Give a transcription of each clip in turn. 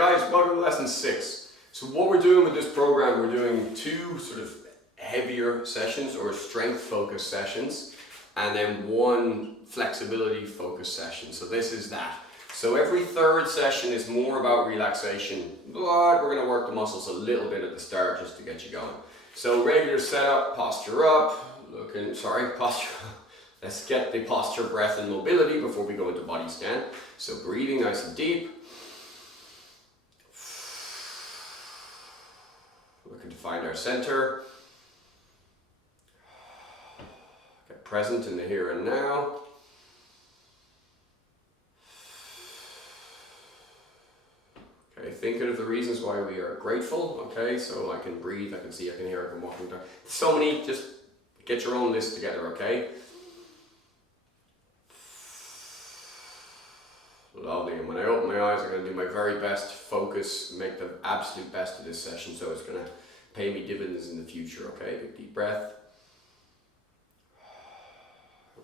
guys, welcome to lesson 6. So what we're doing with this program, we're doing 2 sort of heavier sessions or strength focused sessions, and then 1 flexibility focused session. So this is that. So every 3rd session is more about relaxation, but we're going to work the muscles a little bit at the start just to get you going. So regular setup, posture up, posture. Let's get the posture, breath and mobility before we go into body scan. So breathing nice and deep. Looking to find our center. Get present in the here and now. Okay, thinking of the reasons why we are grateful. Okay, so I can breathe, I can see, I can hear, I can walk. So many, just get your own list together, okay? Lovely, and when I open my eyes, I'm going to do my very best, focus, make the absolute best of this session, so it's going to pay me dividends in the future, okay? Big deep breath.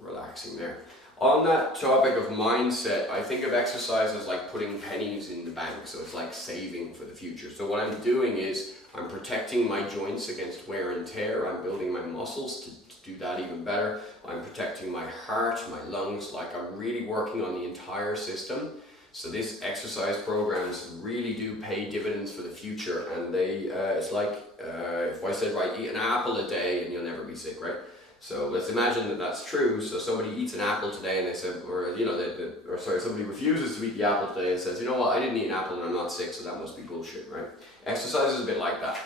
Relaxing there. On that topic of mindset, I think of exercises like putting pennies in the bank, so it's like saving for the future. So what I'm doing is, I'm protecting my joints against wear and tear, I'm building my muscles to do that even better. I'm protecting my heart, my lungs, like I'm really working on the entire system. So this exercise programs really do pay dividends for the future, and they, it's like, if I said, right, eat an apple a day and you'll never be sick, right? So let's imagine that that's true. So somebody eats an apple today and they said, somebody refuses to eat the apple today and says, you know what, I didn't eat an apple and I'm not sick, so that must be bullshit, right? Exercise is a bit like that.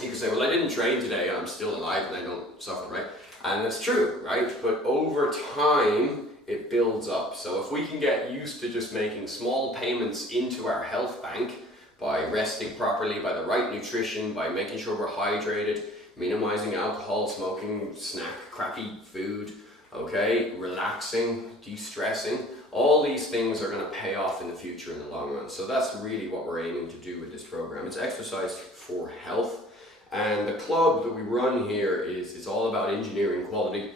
You can say, well, I didn't train today, I'm still alive and I don't suffer, right? And that's true, right? But over time, it builds up. So if we can get used to just making small payments into our health bank by resting properly, by the right nutrition, by making sure we're hydrated, minimizing alcohol, smoking, crappy food, okay, relaxing, de-stressing, all these things are going to pay off in the future in the long run. So that's really what we're aiming to do with this program. It's exercise for health. And the club that we run here is all about engineering quality,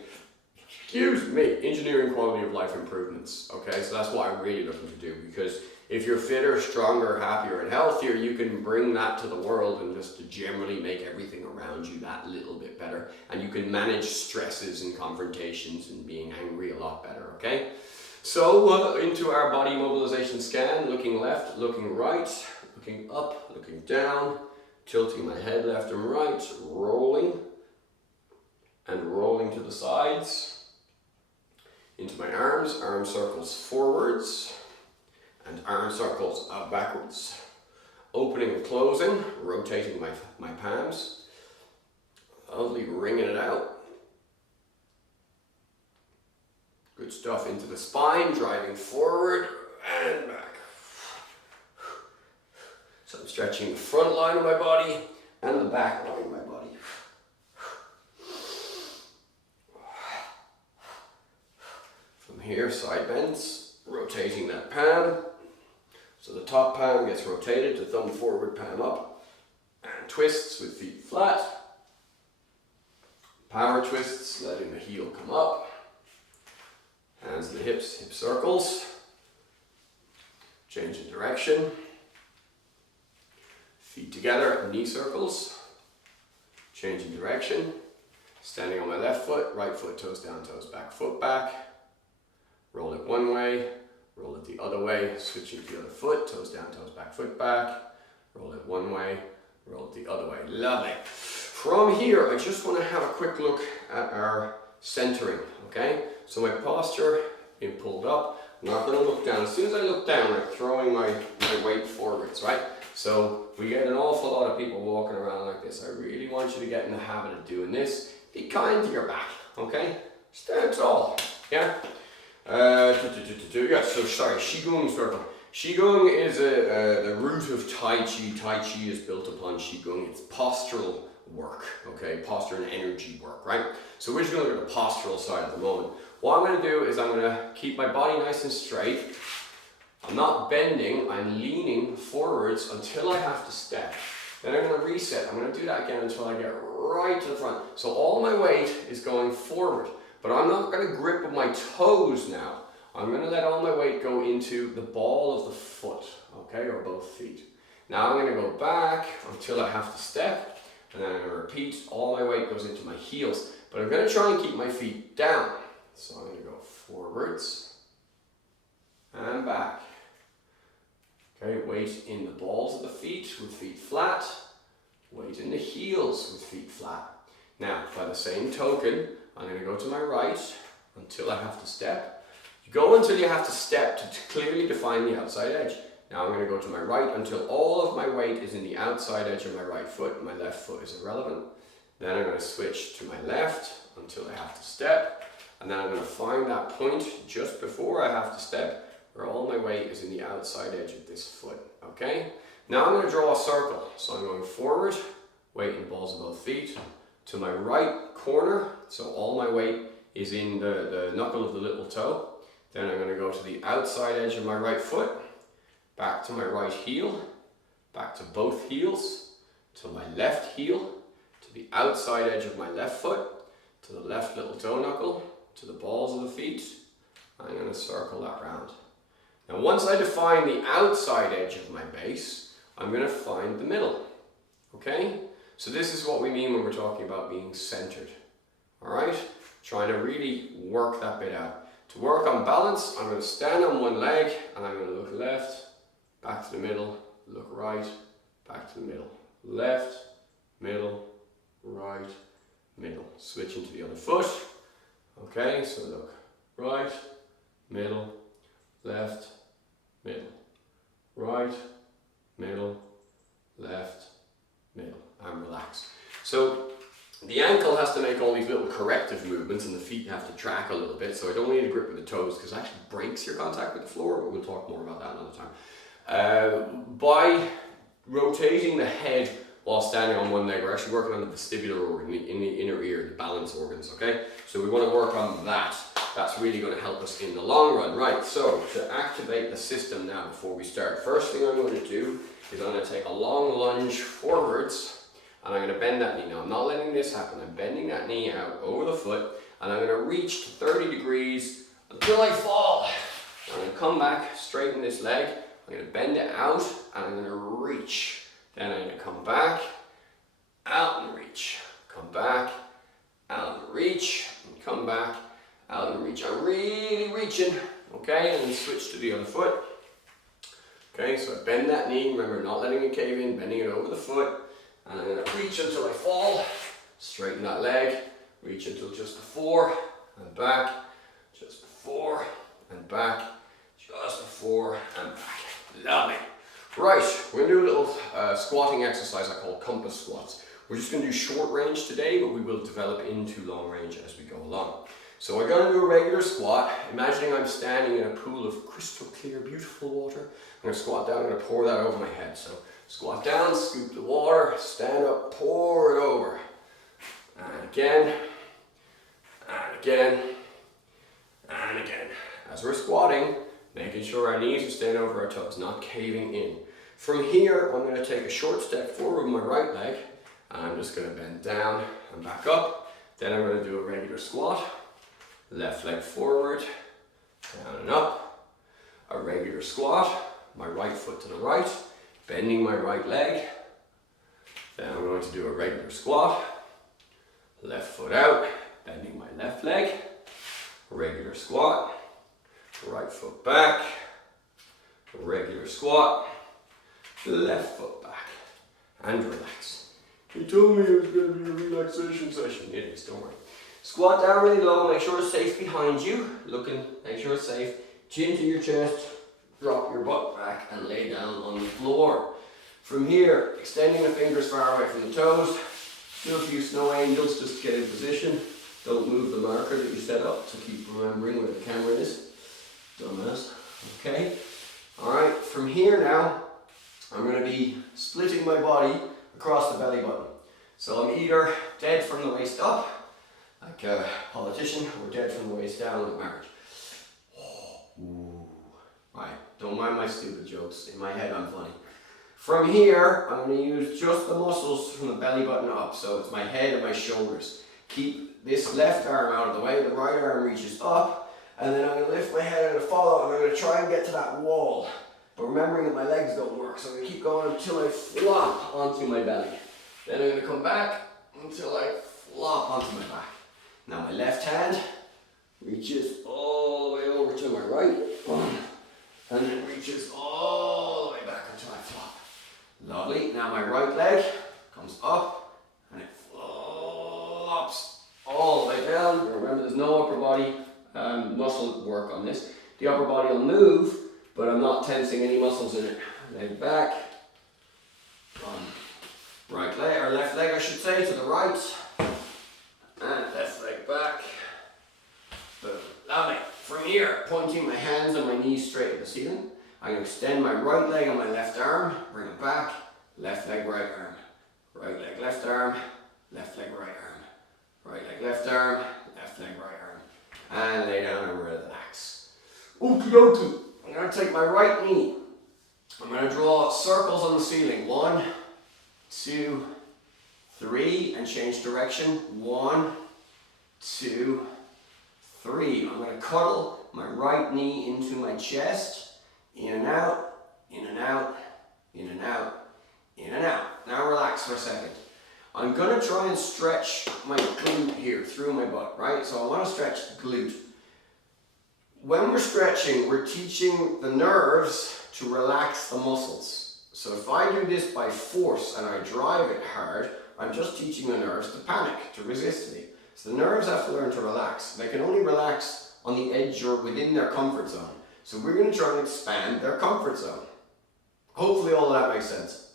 engineering quality of life improvements, okay? So that's what I'm really looking to do, because if you're fitter, stronger, happier, and healthier, you can bring that to the world and just generally make everything around you that little bit better. And you can manage stresses and confrontations and being angry a lot better, okay? So into our body mobilization scan, looking left, looking right, looking up, looking down, tilting my head left and right, rolling and rolling to the sides, into my arms, arm circles forwards and arm circles backwards, opening and closing, rotating my palms, lovely, wringing it out. Good stuff, into the spine, driving forward and back. So I'm stretching the front line of my body and the back line of my body. From here, side bends, rotating that palm. So the top palm gets rotated to thumb forward, palm up, and twists with feet flat. Power twists, letting the heel come up. Hands to the hips, hip circles. Change in direction. Feet together, knee circles. Change in direction. Standing on my left foot, right foot, toes down, toes back, foot back. Roll it one way, roll it the other way, switching to the other foot, toes down, toes back, foot back. Roll it one way, roll it the other way. Lovely. From here, I just want to have a quick look at our centering, okay? So my posture being pulled up. I'm not going to look down. As soon as I look down, I'm throwing my weight forwards, right? So we get an awful lot of people walking around like this. I really want you to get in the habit of doing this. Be kind to your back, okay? Stand tall, yeah? Yeah, so sorry, Qigong circle. Qigong is the root of Tai Chi. Tai Chi is built upon Qigong. It's postural work, okay? Posture and energy work, right? So we're just going to look at the postural side at the moment. What I'm going to do is I'm going to keep my body nice and straight. I'm not bending, I'm leaning forwards until I have to step. Then I'm going to reset. I'm going to do that again until I get right to the front. So all my weight is going forward, but I'm not going to grip with my toes now. I'm going to let all my weight go into the ball of the foot, okay, or both feet. Now I'm going to go back until I have to step, and then I'm going to repeat. All my weight goes into my heels, but I'm going to try and keep my feet down. So I'm going to go forwards and back. Okay, weight in the balls of the feet with feet flat, weight in the heels with feet flat. Now, by the same token, I'm going to go to my right until I have to step. You go until you have to step to clearly define the outside edge. Now I'm going to go to my right until all of my weight is in the outside edge of my right foot. My left foot is irrelevant. Then I'm going to switch to my left until I have to step. And then I'm going to find that point just before I have to step where all my weight is in the outside edge of this foot. Okay? Now I'm going to draw a circle. So I'm going forward, weight in the balls of both feet, to my right corner. So all my weight is in the knuckle of the little toe. Then I'm going to go to the outside edge of my right foot, back to my right heel, back to both heels, to my left heel, to the outside edge of my left foot, to the left little toe knuckle, to the balls of the feet. I'm going to circle that round. Now once I define the outside edge of my base, I'm going to find the middle. Okay? So this is what we mean when we're talking about being centered. Alright? Trying to really work that bit out. To work on balance, I'm going to stand on one leg and I'm going to look left, back to the middle, look right, back to the middle. Left, middle, right, middle. Switching to the other foot. Okay, so look right, middle, left, middle, right, middle, left, middle, and relax. So the ankle has to make all these little corrective movements and the feet have to track a little bit, so I don't need to grip with the toes because it actually breaks your contact with the floor, but we'll talk more about that another time. By rotating the head while standing on one leg, we're actually working on the vestibular organ in the inner ear, the balance organs, okay? So we want to work on that. That's really going to help us in the long run. Right, so to activate the system now before we start, first thing I'm going to do is I'm going to take a long lunge forwards and I'm going to bend that knee. Now I'm not letting this happen, I'm bending that knee out over the foot and I'm going to reach to 30 degrees until I fall. I'm going to come back, straighten this leg, I'm going to bend it out and I'm going to reach. Then I'm going to come back, out and reach, come back, out and reach, and come back, out and reach. I'm really reaching, okay, and then switch to the other foot. Okay, so I bend that knee, remember not letting it cave in, bending it over the foot, and I'm going to reach until I fall, straighten that leg, reach until just before, and back, just before, and back, just before, and back. Lovely. Right, we're going to do a little squatting exercise I call compass squats. We're just going to do short range today, but we will develop into long range as we go along. So we're going to do a regular squat, imagining I'm standing in a pool of crystal clear, beautiful water. I'm going to squat down, I'm going to pour that over my head. So squat down, scoop the water, stand up, pour it over. And again, and again, and again. As we're squatting, making sure our knees are staying over our toes, not caving in. From here, I'm going to take a short step forward with my right leg. I'm just going to bend down and back up. Then I'm going to do a regular squat. Left leg forward, down and up. A regular squat, my right foot to the right, bending my right leg. Then I'm going to do a regular squat. Left foot out, bending my left leg. Regular squat. Right foot back, regular squat, left foot back, and relax. You told me it was going to be a relaxation session. It is, don't worry. Squat down really low, make sure it's safe behind you. Make sure it's safe. Chin to your chest, drop your butt back and lay down on the floor. From here, extending the fingers far away from the toes. Do a few snow angels just to get in position. Don't move the marker that you set up to keep remembering where the camera is. Dumbass. Okay. Alright, from here now, I'm going to be splitting my body across the belly button. So I'm either dead from the waist up, like a politician, or dead from the waist down like marriage. Ooh. Right, don't mind my stupid jokes. In my head I'm funny. From here, I'm going to use just the muscles from the belly button up. So it's my head and my shoulders. Keep this left arm out of the way, the right arm reaches up. And then I'm going to lift my head and follow, and I'm going to try and get to that wall But remembering that my legs don't work, so I'm going to keep going until I flop onto my belly. Then I'm going to come back until I flop onto my back. Now my left hand reaches all the way over to my right, and then reaches all the way back until I flop. Lovely. Now my right leg comes up, and it flops all the way down. Remember, there's no upper body muscle work on this. The upper body will move, but I'm not tensing any muscles in it. Leg back. Right leg, or left leg I should say, to the right. And left leg back. Boom. Lovely. From here, pointing my hands and my knees straight at the ceiling. I'm going to extend my right leg on my left arm, bring it back, left leg, right arm. Right leg, left arm, left leg, right arm. Right leg, left arm, left leg, right arm. And lay down and relax. Okie dokie. I'm going to take my right knee. I'm going to draw circles on the ceiling. 1, 2, 3, and change direction. 1, 2, 3. I'm going to cuddle my right knee into my chest. In and out, in and out, in and out, in and out. Now relax for a second. I'm going to try and stretch my glute here through my butt, right? So I want to stretch the glute. When we're stretching, we're teaching the nerves to relax the muscles. So if I do this by force and I drive it hard, I'm just teaching the nerves to panic, to resist me. So the nerves have to learn to relax. They can only relax on the edge or within their comfort zone. So we're going to try and expand their comfort zone. Hopefully all of that makes sense.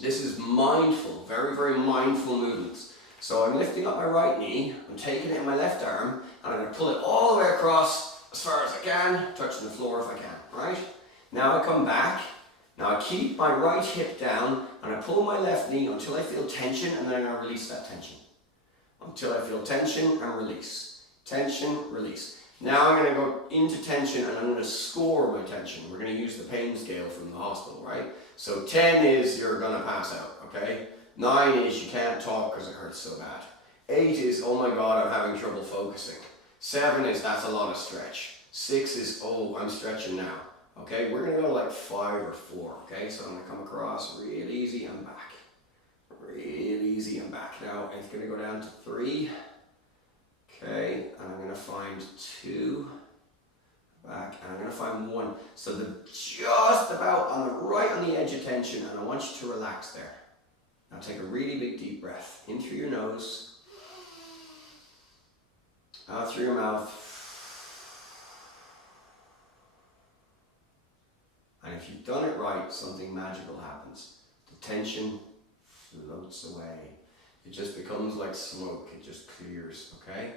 This is mindful, very, very mindful movements. So I'm lifting up my right knee, I'm taking it in my left arm, and I'm going to pull it all the way across as far as I can, touching the floor if I can, right? Now I come back. Now I keep my right hip down, and I pull my left knee until I feel tension, and then I'm going to release that tension. Until I feel tension and release. Tension, release. Now I'm going to go into tension and I'm going to score my tension. We're going to use the pain scale from the hospital, right? So 10 is you're going to pass out, okay? 9 is you can't talk because it hurts so bad. 8 is, oh my God, I'm having trouble focusing. 7 is, that's a lot of stretch. 6 is, oh, I'm stretching now. Okay, we're going to go to like 5 or 4, okay? So I'm going to come across real easy and back. Real easy and back. Now it's going to go down to 3. Okay, and I'm going to find 2, back, and I'm going to find 1. So they're just about on the right on the edge of tension, and I want you to relax there. Now take a really big deep breath in through your nose, out through your mouth. And if you've done it right, something magical happens. The tension floats away. It just becomes like smoke. It just clears, okay?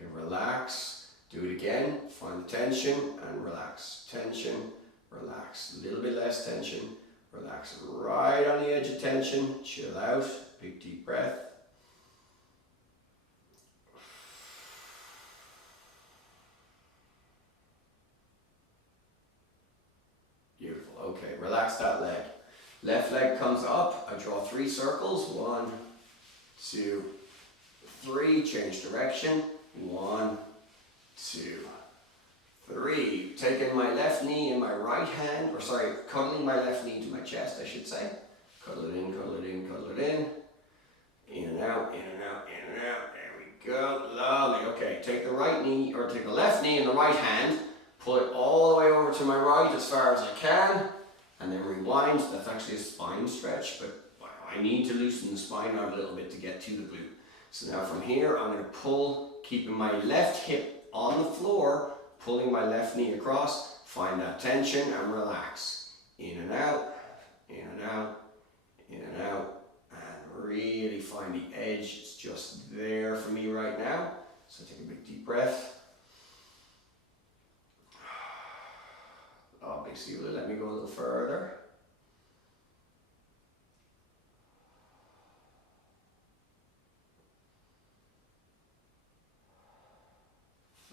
Okay, relax. Do it again. Find the tension and relax. Tension, relax. A little bit less tension. Relax right on the edge of tension. Chill out. Big deep breath. Beautiful. Okay, relax that leg. Left leg comes up. I draw 3 circles. 1, 2, 3. Change direction. 1, 2, 3. Taking my left knee in my right hand, or sorry, cuddling my left knee to my chest, I should say. Cuddle it in, cuddle it in, cuddle it in. In and out, in and out, in and out. There we go. Lovely. Okay, take the right knee, or take the left knee in the right hand. Pull it all the way over to my right as far as I can. And then rewind. That's actually a spine stretch, but I need to loosen the spine out a little bit to get to the glute. So now from here, I'm going to pull, keeping my left hip on the floor, pulling my left knee across, find that tension and relax. In and out, in and out, in and out, and really find the edge. It's just there for me right now. So take a big deep breath. Obviously, will let me go a little further.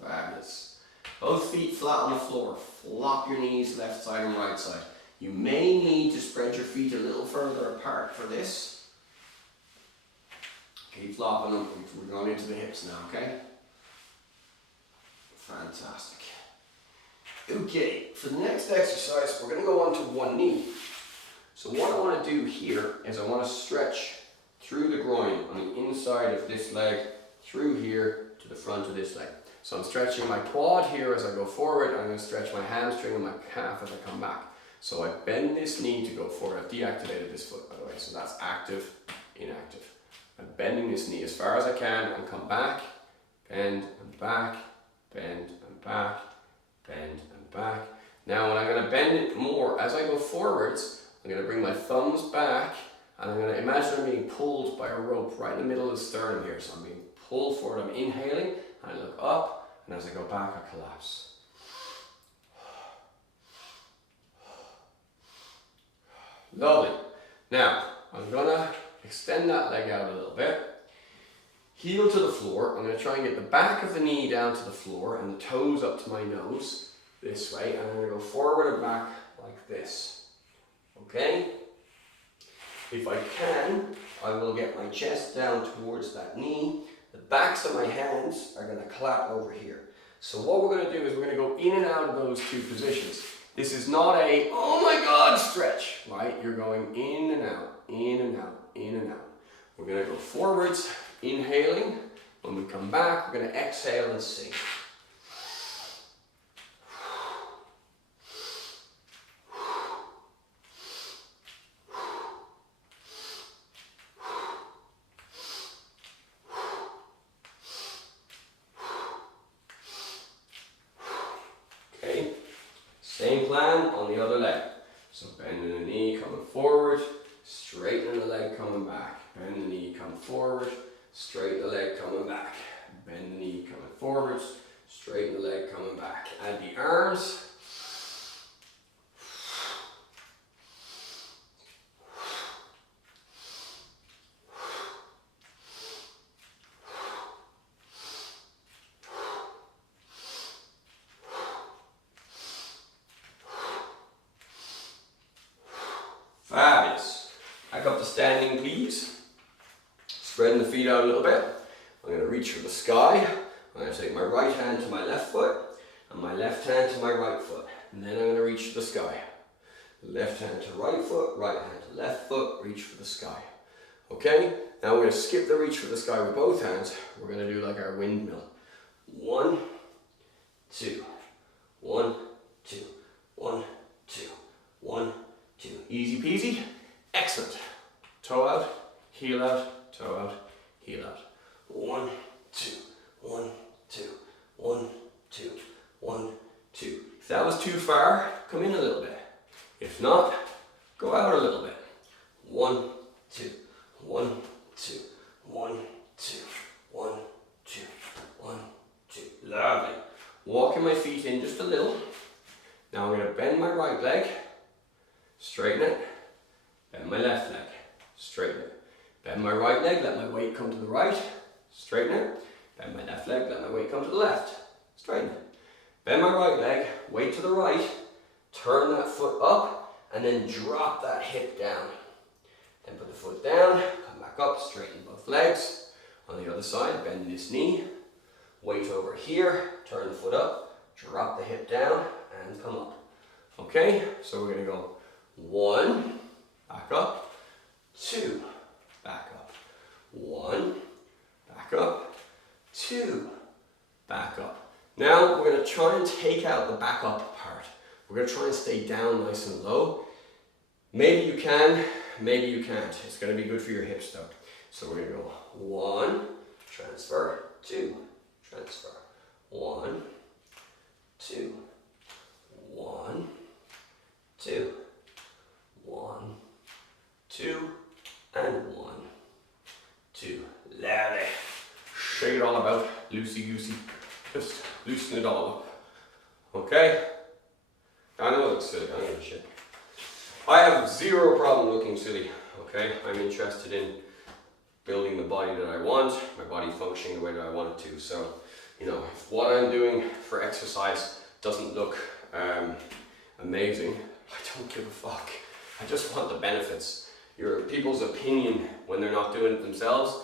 Fabulous. Both feet flat on the floor. Flop your knees left side and right side. You may need to spread your feet a little further apart for this. Keep flopping them. We're going into the hips now, okay? Fantastic. Okay, for the next exercise, we're going to go on to one knee. So what I want to do here is I want to stretch through the groin on the inside of this leg, through here to the front of this leg. So I'm stretching my quad here as I go forward. I'm going to stretch my hamstring and my calf as I come back. So I bend this knee to go forward. I've deactivated this foot, by the way, so that's active, inactive. I'm bending this knee as far as I can and come back, bend and back, bend and back, bend and back. Now when I'm going to bend it more, as I go forwards, I'm going to bring my thumbs back and I'm going to imagine I'm being pulled by a rope right in the middle of the sternum here. So I'm being pulled forward, I'm inhaling, and I look up, and as I go back, I collapse. Lovely. Now, I'm going to extend that leg out a little bit. Heel to the floor. I'm going to try and get the back of the knee down to the floor and the toes up to my nose this way. And I'm going to go forward and back like this. Okay? If I can, I will get my chest down towards that knee. The backs of my hands are going to clap over here. So what we're going to do is we're going to go in and out of those two positions. This is not a, oh my God, stretch, right? You're going in and out, in and out, in and out. We're going to go forwards, inhaling. When we come back, we're going to exhale and sink. Same plan on the other leg. So bending the knee, coming forward, straightening the leg, coming back. Bend the knee, come forward, straighten the leg, coming back. Bend the knee, coming forward, straighten the leg, coming back. Add the arms. Fabulous. Back up to standing, please. Spreading the feet out a little bit. I'm going to reach for the sky. I'm going to take my right hand to my left foot and my left hand to my right foot. And then I'm going to reach for the sky. Left hand to right foot, right hand to left foot, reach for the sky. Okay? Now we're going to skip the reach for the sky with both hands. We're going to do like our windmill. 1, 2, 1, 2, 1, 2, 1, 2. Easy peasy. Excellent. Toe out, heel out, toe out, heel out. 1, 2, 1, 2, 1, 2, 1, 2. If that was too far, come in a little bit. If not, go out a little bit. 1, 2, 1, 2, 1, 2, 1, 2, 1, 2. Lovely. Walking my feet in just a little. Now I'm going to bend my right leg. Straighten it, bend my left leg, straighten it. Bend my right leg, let my weight come to the right, straighten it. Bend my left leg, let my weight come to the left, straighten it. Bend my right leg, weight to the right, turn that foot up, and then drop that hip down. Then put the foot down, come back up, straighten both legs. On the other side, bend this knee, weight over here, turn the foot up, drop the hip down, and come up. Okay, so we're going to go 1, back up, 2, back up, 1, back up, 2, back up. Now we're going to try and take out the back up part. We're going to try and stay down nice and low. Maybe you can, maybe you can't. It's going to be good for your hips though. So we're going to go 1, transfer, 2, transfer, 1, 2, 1, 2, 1, 2, and 1, 2. Lovely. Shake it all about, loosey goosey. Just loosen it all up. Okay? I know it looks silly, I don't give a shit. I have zero problem looking silly, okay? I'm interested in building the body that I want, my body functioning the way that I want it to. So, you know, if what I'm doing for exercise doesn't look amazing, I don't give a fuck. I just want the benefits. Your people's opinion when they're not doing it themselves,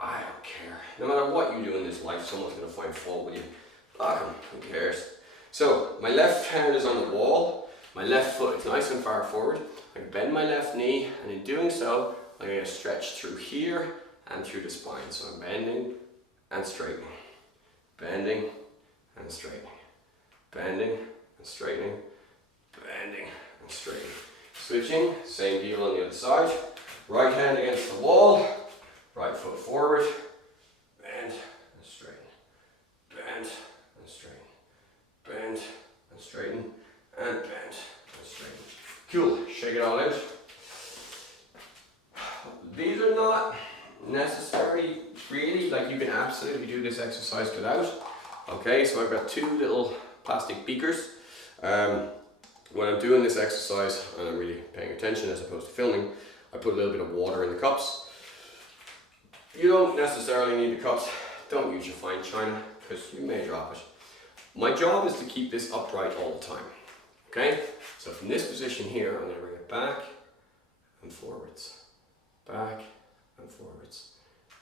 I don't care. No matter what you do in this life, someone's going to find fault with you. Fuck 'em, who cares? So my left hand is on the wall, my left foot is nice and far forward. I bend my left knee, and in doing so, I'm going to stretch through here and through the spine. So I'm bending and straightening, bending and straightening, bending and straightening, bending and straightening. Switching, same deal on the other side. Right hand against the wall, right foot forward, bend and straighten, bend and straighten, bend and straighten, and bend and straighten. Cool, shake it all out. These are not necessary really, like you can absolutely do this exercise without. Okay, so I've got two little plastic beakers. When I'm doing this exercise and I'm really paying attention as opposed to filming, I put a little bit of water in the cups. You don't necessarily need the cups. Don't use your fine china because you may drop it. My job is to keep this upright all the time. Okay, so from this position here, I'm going to bring it back and forwards, back and forwards,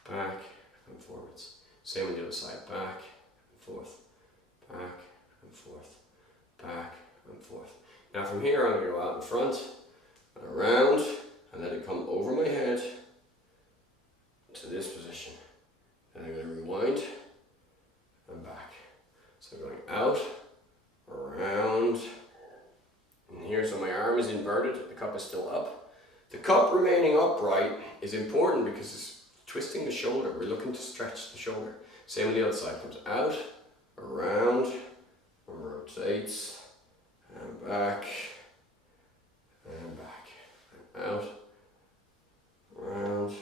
back and forwards. Same on the other side, back and forth, back and forth, back and forth. Now from here, I'm going to go out in front and around and let it come over my head to this position. And I'm going to rewind and back. So going out, around, and here, so my arm is inverted, the cup is still up. The cup remaining upright is important because it's twisting the shoulder. We're looking to stretch the shoulder. Same on the other side, comes out, around, and rotates, and back, and out, around,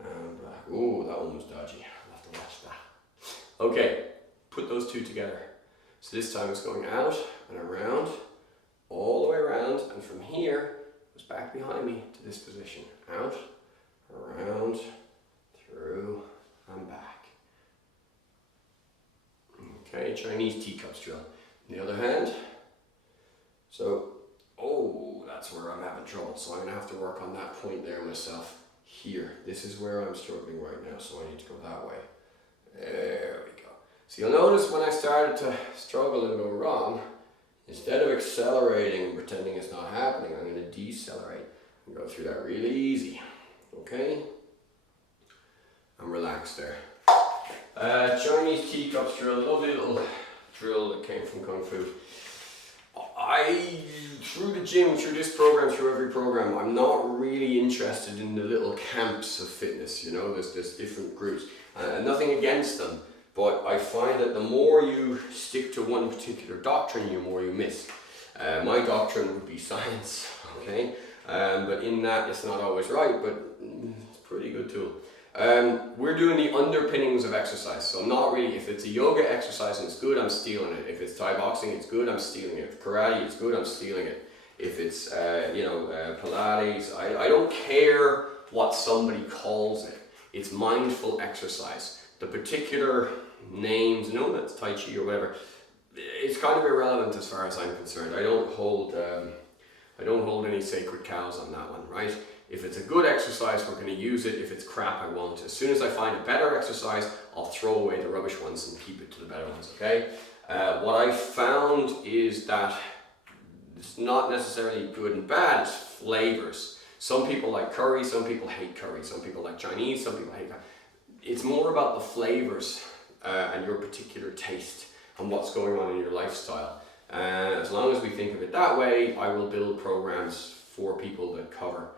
and back. Ooh, that one was dodgy. I'll have to watch that. Okay, put those two together. So this time it's going out and around, all the way around, and from here, it was back behind me to this position. Out, around, through, and back. Okay, Chinese teacups drill. On the other hand, so, oh, that's where I'm having trouble. So I'm going to have to work on that point there myself. Here, this is where I'm struggling right now, so I need to go that way. There we go. So you'll notice when I started to struggle and go wrong, instead of accelerating and pretending it's not happening, I'm going to decelerate and go through that really easy. Okay? And relax there. Chinese teacups drill, lovely little drill that came from Kung Fu. Through the gym, through this program, through every program, I'm not really interested in the little camps of fitness, you know, there's different groups. Nothing against them, but I find that the more you stick to one particular doctrine, the more you miss. My doctrine would be science, okay? But in that, it's not always right, but it's a pretty good tool. We're doing the underpinnings of exercise, so not really, if it's a yoga exercise and it's good, I'm stealing it. If it's Thai boxing, it's good, I'm stealing it. If karate, it's good, I'm stealing it. If it's, Pilates, I don't care what somebody calls it. It's mindful exercise. The particular names, no, that's Tai Chi or whatever, it's kind of irrelevant as far as I'm concerned. I don't hold any sacred cows on that one, right? If it's a good exercise, we're going to use it. If it's crap, I won't. As soon as I find a better exercise, I'll throw away the rubbish ones and keep it to the better ones, okay? What I found is that it's not necessarily good and bad, it's flavors. Some people like curry, some people hate curry, some people like Chinese, some people hate that. It's more about the flavors and your particular taste and what's going on in your lifestyle. As long as we think of it that way, I will build programs for people that cover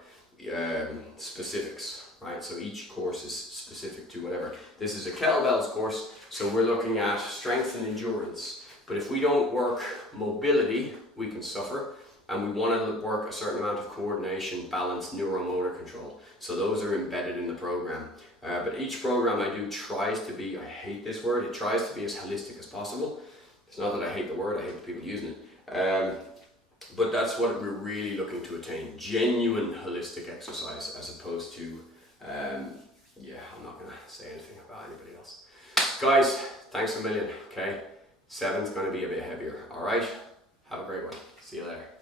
specifics, right? So each course is specific to whatever. This is a kettlebells course, so we're looking at strength and endurance. But if we don't work mobility, we can suffer, and we want to work a certain amount of coordination, balance, neuromotor control. So those are embedded in the program. But each program I do tries to be, I hate this word, it tries to be as holistic as possible. It's not that I hate the word, I hate the people using it. But that's what we're really looking to attain, genuine holistic exercise, as opposed to, I'm not going to say anything about anybody else. Guys, thanks a million, okay? 7's going to be a bit heavier, all right? Have a great one. See you later.